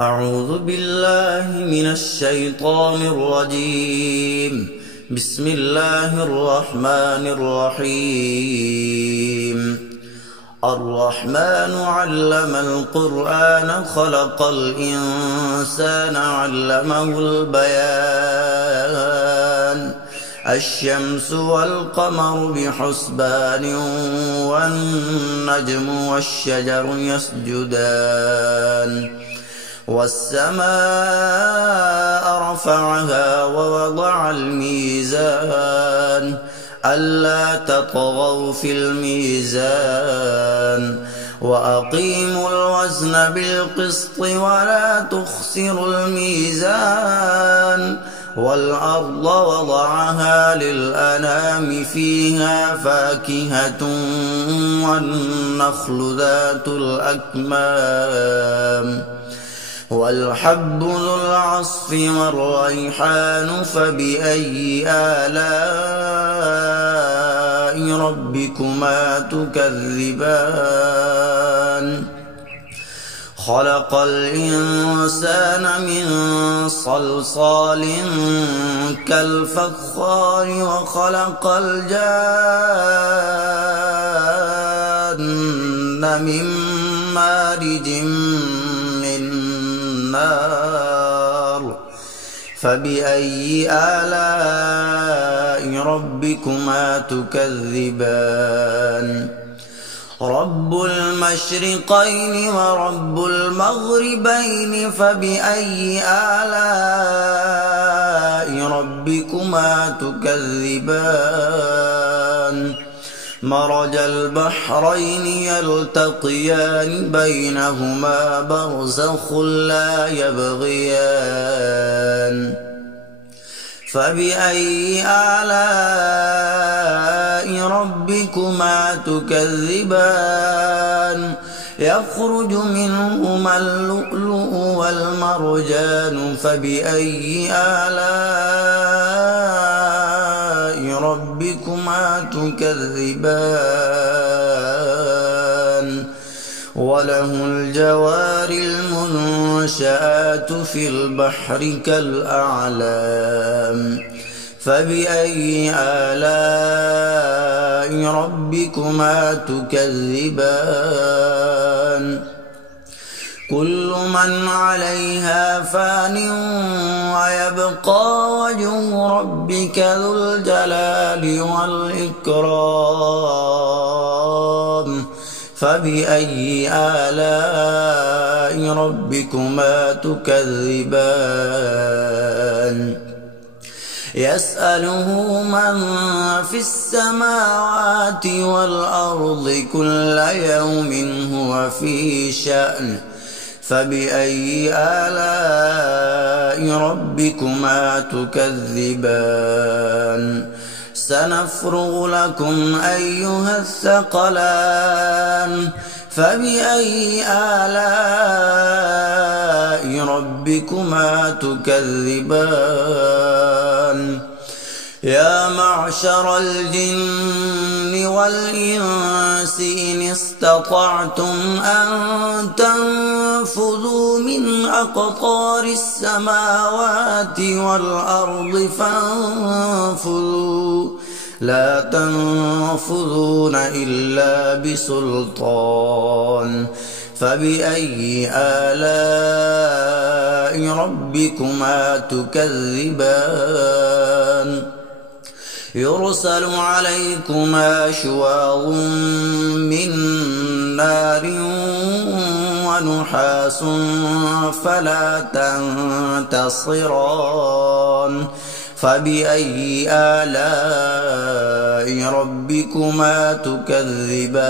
أعوذ بالله من الشيطان الرجيم. بسم الله الرحمن الرحيم. الرحمن علم القرآن خلق الإنسان علمه البيان. الشمس والقمر بحسبان والنجم والشجر يسجدان والسماء رفعها ووضع الميزان ألا تطغوا في الميزان وأقيموا الوزن بالقسط ولا تخسروا الميزان والأرض وضعها للأنام فيها فاكهة والنخل ذات الأكمام والحب ذو العصف والريحان فبأي آلاء ربكما تكذبان خلق الإنسان من صلصال كالفخار وخلق الجان من مارج النار فبأي آلاء ربكما تكذبان رب المشرقين ورب المغربين فبأي آلاء ربكما تكذبان مرج البحرين يلتقيان بينهما برزخ لا يبغيان فبأي آلاء ربكما تكذبان يخرج منهما اللؤلؤ والمرجان فبأي آلاء ربكما تكذبان وله الجوار المنشآت في البحر كالأعلام فبأي آلاء ربكما تكذبان كل من عليها فان ويبقى وجه ربك ذو الجلال والإكرام فبأي آلاء ربكما تكذبان يسأله من في السماوات والأرض كل يوم هو في شأن فبأي آلاء ربكما تكذبان سنفرغ لكم أيها الثقلان فبأي آلاء ربكما تكذبان يا معشر الجن والإنس إن استطعتم أن تنفذوا من أقطار السماوات والأرض فانفذوا لا تنفذون إلا بسلطان فبأي آلاء ربكما تكذبان يرسل عليكما شواظ من نار ونحاس فلا تنتصران فبأي آلاء ربكما تكذبان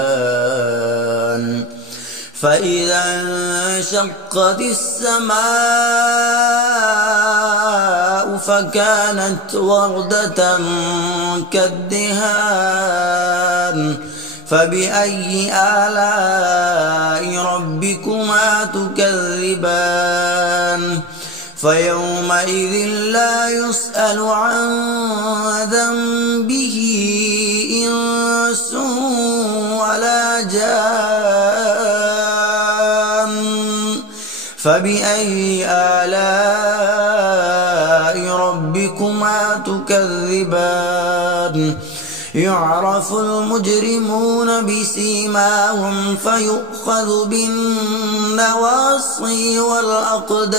فإذا انشقت السماء فكانت وردة كالدهان فبأي آلاء ربكما تكذبان فيومئذ لا يسأل عن ذنبه إنس ولا جان فبأي آلاء ربكما تكذبان يعرف المجرمون بسيماهم فيؤخذ بالنواصي والأقدام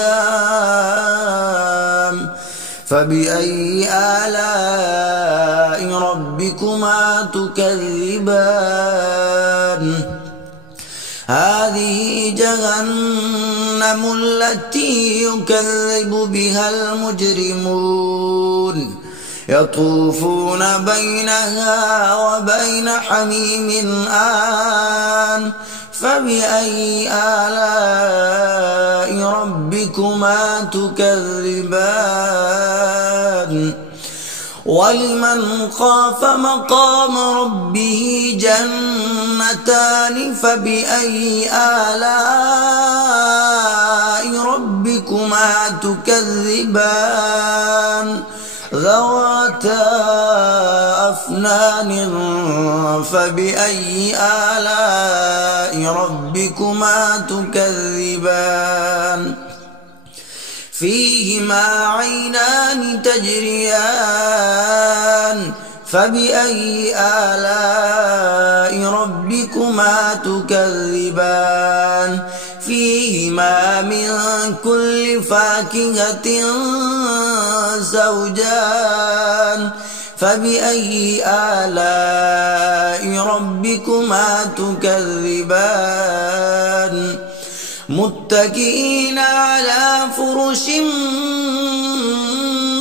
فبأي آلاء ربكما تكذبان هذه جهنم التي يكذب بها المجرمون يطوفون بينها وبين حميم آن فبأي آلاء ربكما تكذبان ولمن خاف مقام ربه جنتان فبأي آلاء ربكما تكذبان ذواتا أفنان فبأي آلاء ربكما تكذبان فيهما عينان تجريان فبأي آلاء ربكما تكذبان فيهما من كل فاكهة زوجان فبأي آلاء ربكما تكذبان متكئين على فرش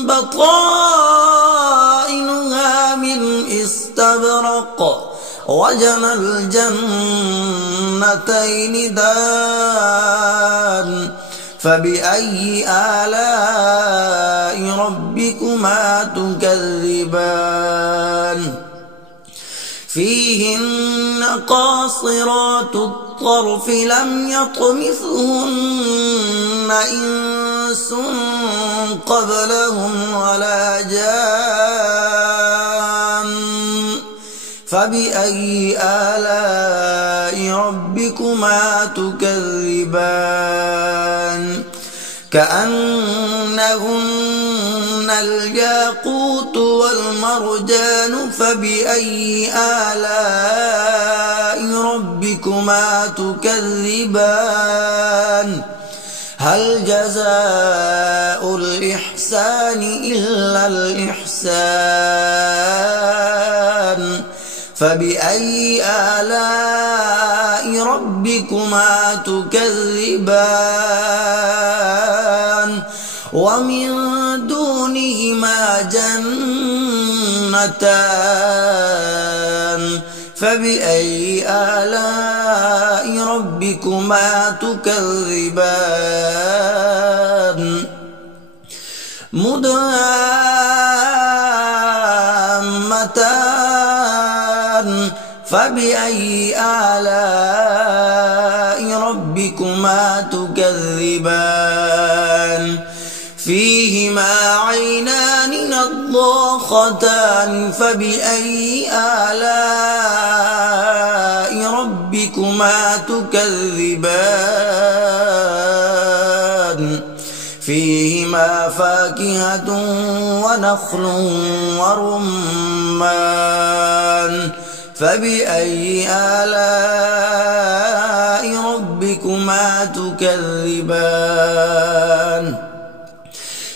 بطائنها من استبرق وجنى الجنتين دان فبأي آلاء ربكما تكذبان فيهن قاصرات الطرف لم يطمثهن إنس قبلهم ولا جان فبأي آلاء ربكما تكذبان كأنهن الياقوت والمرجان فبأي آلاء ربكما تكذبان هل جزاء الإحسان إلا الإحسان فبأي آلاء ربكما تكذبان ومن دونهما جنتان فبأي آلاء ربكما تكذبان مدهامتان فبأي آلاء ربكما تكذبان فيهما عينان نضاختان فبأي آلاء ربكما تكذبان فيهما فاكهة ونخل ورمان فبأي آلاء ربكما تكذبان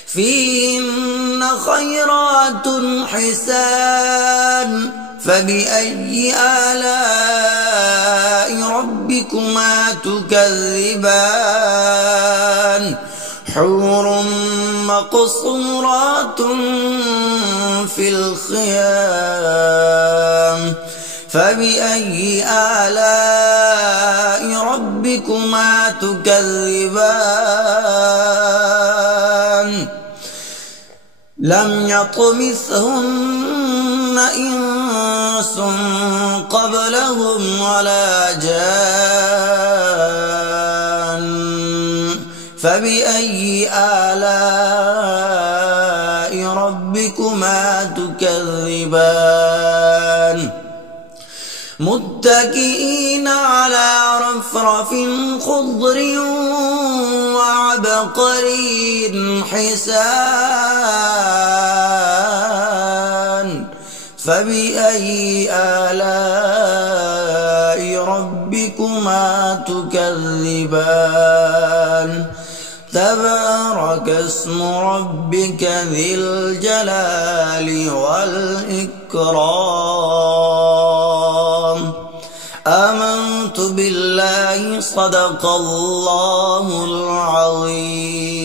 فيهن خيرات حسان فبأي آلاء ربكما تكذبان حور مقصورات في الخيام فبأي آلاء ربكما تكذبان لم يطمثهن إنس قبلهم ولا جان فبأي آلاء ربكما تكذبان متكئين على رفرف خضر وعبقري حسان فبأي آلاء ربكما تكذبان تبارك اسم ربك ذي الجلال والإكرام آمنت بالله صدق الله العظيم.